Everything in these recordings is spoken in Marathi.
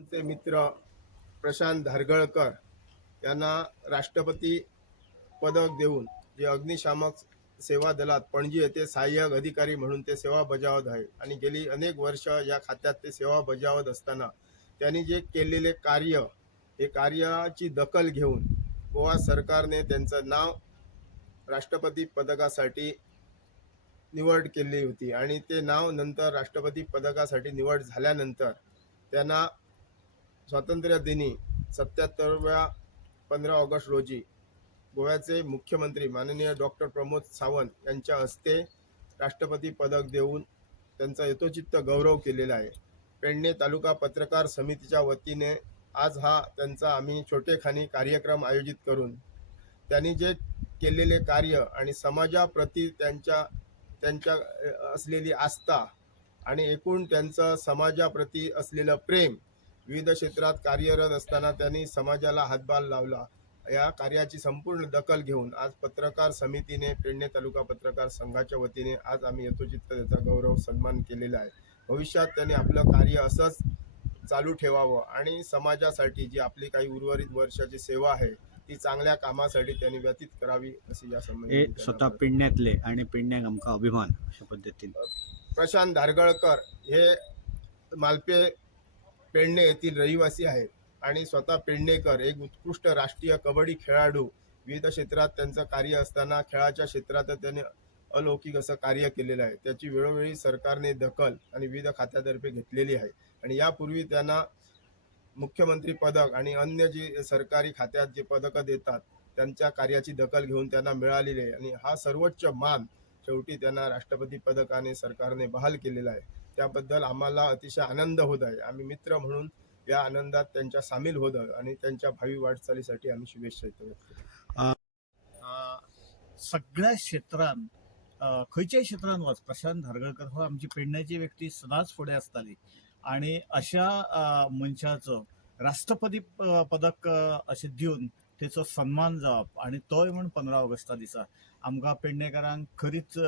आमचे मित्र प्रशांत धारगळकर यांना राष्ट्रपती पदक देऊन जे अग्निशामक सेवा दलात पणजी येथे सहाय्यक अधिकारी म्हणून ते सेवा बजावत आहे आणि गेली अनेक वर्ष या खात्यात ते सेवा बजावत असताना त्यांनी जे केलेले कार्य हे कार्याची दखल घेऊन गोवा सरकारने त्यांचं नाव राष्ट्रपती पदकासाठी निवड केली होती आणि ते नाव नंतर राष्ट्रपती पदकासाठी निवड झाल्यानंतर त्यांना स्वातंत्र्य दिनी 77व्या 15 ऑगस्ट रोजी गोव्याचे मुख्यमंत्री माननीय डॉक्टर प्रमोद सावंत यांच्या हस्ते राष्ट्रपती पदक देऊन त्यांचा यथोचित गौरव केलेला आहे. पेडणे तालुका पत्रकार समितीच्या वतीने आज हा त्यांचा आम्ही छोटेखानी कार्यक्रम आयोजित करून त्यांनी जे केलेले कार्य आणि समाजाप्रती त्यांच्या असलेली आस्था आणि एकूण त्यांचं समाजाप्रती असलेलं प्रेम, विविध क्षेत्रात कार्यरत असताना त्यांनी समाजाला हातभार लावला, या कार्याची संपूर्ण दखल घेऊन आज पत्रकार समितीने पेडणे तालुका पत्रकार संघाच्या वतीने आज आम्ही यथोचित त्याचा गौरव सन्मान केलेला आहे. भविष्यात त्यांनी आपलं कार्य असंच चालू ठेवावं आणि समाजासाठी जी आपली काही उर्वरित वर्षाची सेवा आहे ती चांगल्या कामासाठी त्यांनी व्यतीत करावी अशी या संबंधी स्वतः पेडण्यातले आणि पेडण्याक आमका अभिमान अशा पद्धतीने प्रशांत धारगळकर हे मालपे पेडणे येथील रहिवासी आहेत आणि स्वतः पेडणेकर एक उत्कृष्ट राष्ट्रीय कबड्डी खेळाडू, विविध क्षेत्रात त्यांचं कार्य असताना खेळाच्या क्षेत्रात त्यांनी अलौकिक असं कार्य केलेलं आहे. त्याची वेळोवेळी सरकारने दखल आणि विविध खात्यातर्फे घेतलेली आहे आणि यापूर्वी त्यांना मुख्यमंत्री पदक आणि अन्य जी सरकारी खात्यात जे पदकं देतात त्यांच्या कार्याची दखल घेऊन त्यांना मिळालेली आहे आणि हा सर्वोच्च मान शेवटी त्यांना राष्ट्रपती पदकाने सरकारने बहाल केलेला आहे. त्याबद्दल आम्हाला अतिशय आनंद होत आहे. आम्ही मित्र म्हणून या आनंदात त्यांच्या सामील होत आणि त्यांच्या भावी वाटचालीसाठी आम्ही शुभेच्छा देतो. सगळ्या क्षेत्रांत खंयच्याय क्षेत्रांत वच प्रशांत धारगळकर हो आमची पेडण्याची व्यक्ती सदांच फुडें आसताली आणि अशा मनशाचो राष्ट्रपती पदक अशें दिवन तेचो सन्मान जावप आणि तोय म्हण 15 ऑगस्टा दिसा आमकां पेडणेकारांक खरीच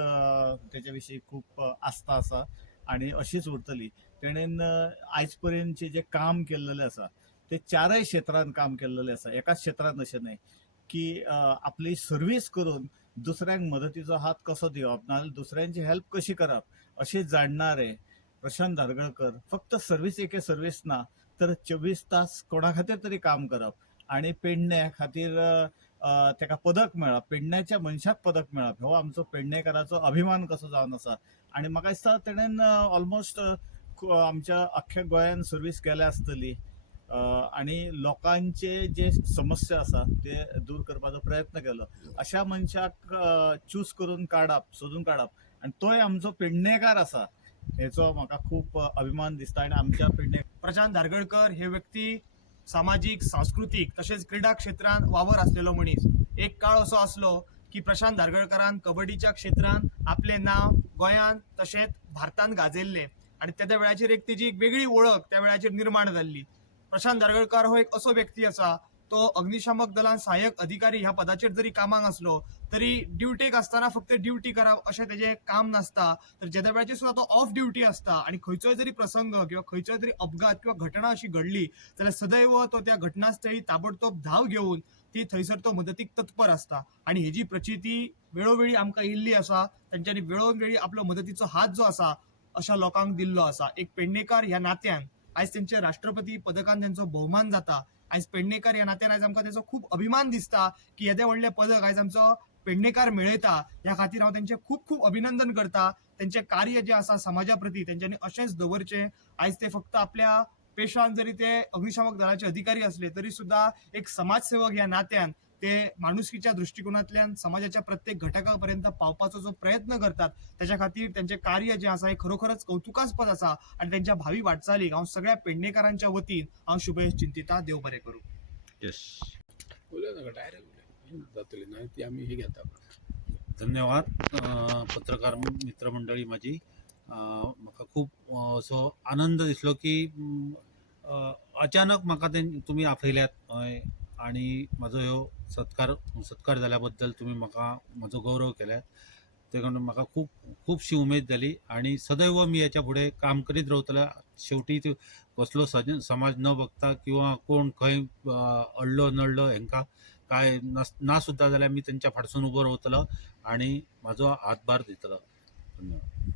तेच्या विशीं खूब आस्था आसा आणि अशीच उरतली. तेणेन आयज पर्यंतचे जे काम केल्लेलें आसा ते चारय क्षेत्रांत काम केल्लेलें आसा. एकाच क्षेत्रांत अशें न्हय की आपली सर्वीस करून दुसऱ्यांक मदतीचो हात कसो दिवप नाजाल्यार दुसऱ्यांची हेल्प कशी करप अशें जाणणारे प्रशांत धारगळकर फक्त सर्वीस एके सर्वीस ना तर 24 तास कोणा खातीर तरी काम करप आणि पेडण्या खातीर ताका पदक मेळप, पेडण्याच्या मनशाक पदक मेळप हो आमचो पेडणेकाराचो अभिमान कसो जावन आसा. आणि म्हाका दिसता तेणेन ऑलमोस्ट आमच्या अख्ख्या गोंयान सर्वीस केल्या आसतली आणि लोकांचे जे समस्या आसा ते दूर करपाचो प्रयत्न केलो. अशा मनशाक चूज करून काडप, सोदून काडप आणि तोय आमचो पेडणेकार आसा हेचो म्हाका खूब अभिमान दिसता. आणि आमच्या पेडणे प्रशांत धारगळकर हे व्यक्ती सामाजिक, सांस्कृतिक तसेच क्रीडा क्षेत्रांत वावर असलेलो मनीस. एक काळ असो आसलो की प्रशांत धारगळकरान कबड्डीच्या क्षेत्रांत आपले नाव गोंयांत तशेंच भारतांत गाजयल्ले आणि त्या वेळाचेर एक तेजी एक वेगळी वळख त्या वेळाचेर निर्माण जाल्ली. प्रशांत धारगळकर हो एक असो व्यक्ती आसा तो अग्निशामक दलांत सहाय्यक अधिकारी ह्या पदाचेर जरी कामाक आसलो तरी ड्युटेक आसतना फक्त ड्युटी करप अशें तेजें काम नासता. तर ज्या वेळाचेर सुद्दां तो ऑफ ड्युटी आसता आणि खंयचोय जरी प्रसंग किंवा खंयचोय तरी अपघात किंवा घटना अशी घडली जाल्यार सदैव तो त्या घटनास्थळी ताबडतोब धाव घेवन ती थंयसर तो मदतीक तत्पर आसता. आणि हेजी प्रचिती वेळोवेळी आमकां इल्ली आसा. तांच्यांनी वेळोवेळी आपलो मदतीचो हात जो आसा अशा लोकांक दिल्लो आसा. एक पेडणेकार ह्या नात्यान आयज तेंचे राष्ट्रपती पदकान तेंचो भोवमान जाता. आयज पेडणेकार ह्या नात्यान आयज आमकां तेचो खूब अभिमान दिसता की येदें व्हडलें पदक आयज आमचो पेडणेकार मेळयता. ह्या खातीर हांव तेंचें खूब खूब अभिनंदन करता. तेंचें कार्य जें आसा समाजा प्रती तेंच्यांनी अशेंच दवरचें. आयज ते फक्त आपल्या पेशान जरी ते अग्निशामक दलाचे अधिकारी असले तरी सुद्धा एक समाजसेवक ह्या नात्यान ते माणुसकीच्या दृष्टिकोनांतल्यान समाजाच्या प्रत्येक घटकापर्यंत पावपाचो जो प्रयत्न करतात त्याच्या खातीर तेंचें कार्य जें आसा हें खरोखरच कौतुकास्पद आसा. आणि त्यांच्या भावी वाटचालीक हांव सगळ्या पेडणेकारांच्या वतीन हांव शुभेच्छा चिंतिता. देव बरें करूं. धन्यवाद. पत्रकार मित्रमंडळी माझी म्हाका खूब असो आनंद दिसलो की अचानक म्हाका तुमी आपयल्यात आणि म्हजो ह्यो सत्कार जाल्या बद्दल तुमी म्हाका म्हजो गौरव केल्यात. ते कारण म्हाका खूबशी उमेद जाली आणि सदैव मी याच्या फुडें काम करीत रावतलो. शेवटी ते कसलो समाज न बघता किंवा कोण खंय अडलो नडलो हेंका काय ना सुद्धा जाल्यार मी त्यांच्या फाटसून उबो रावतलो आणि माझो हातभार दितलो. धन्यवाद.